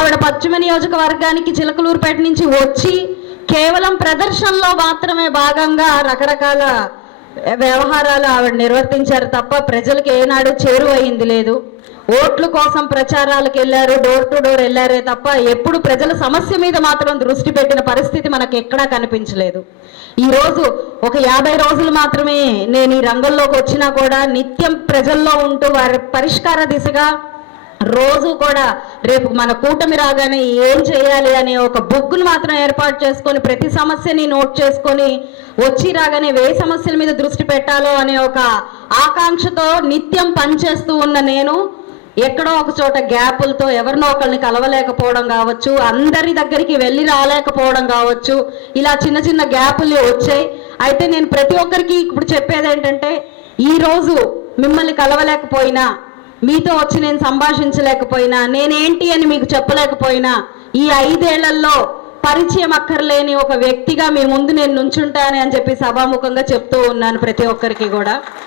ఆవిడ పశ్చిమ నియోజకవర్గానికి చిలకలూరుపేట నుంచి వచ్చి కేవలం ప్రదర్శనలో మాత్రమే భాగంగా రకరకాల వ్యవహారాలు ఆవిడ నిర్వర్తించారు తప్ప ప్రజలకు ఏనాడు చేరువయింది లేదు. ఓట్ల కోసం ప్రచారాలకు వెళ్ళారు డోర్ టు డోర్ వెళ్ళారే తప్ప ఎప్పుడు ప్రజల సమస్య మీద మాత్రం దృష్టి పెట్టిన పరిస్థితి మనకు ఎక్కడా కనిపించలేదు. ఈరోజు ఒక యాభై రోజులు మాత్రమే నేను ఈ రంగంలోకి వచ్చినా కూడా నిత్యం ప్రజల్లో ఉంటూ వారి పరిష్కార దిశగా రోజు కూడా రేపు మన కూటమి రాగానే ఏం చేయాలి అనే ఒక బుక్ను మాత్రం ఏర్పాటు చేసుకొని ప్రతి సమస్యని నోట్ చేసుకొని వచ్చి రాగానే ఏ సమస్యల మీద దృష్టి పెట్టాలో అనే ఒక ఆకాంక్షతో నిత్యం పనిచేస్తూ ఉన్న నేను ఎక్కడో ఒక చోట గ్యాపులతో ఎవరినో ఒకరిని కలవలేకపోవడం కావచ్చు అందరి దగ్గరికి వెళ్ళి రాలేకపోవడం కావచ్చు ఇలా చిన్న చిన్న గ్యాపులు వచ్చాయి. అయితే నేను ప్రతి ఒక్కరికి ఇప్పుడు చెప్పేది ఏంటంటే ఈరోజు మిమ్మల్ని కలవలేకపోయినా మీతో వచ్చి నేను సంభాషించలేకపోయినా నేనేంటి అని మీకు చెప్పలేకపోయినా ఈ ఐదేళ్ళలో పరిచయం అక్కర్లేని ఒక వ్యక్తిగా మీ ముందు నేను నుంచుంటాను అని చెప్పి సభాముఖంగా చెప్తూ ఉన్నాను ప్రతి ఒక్కరికి కూడా.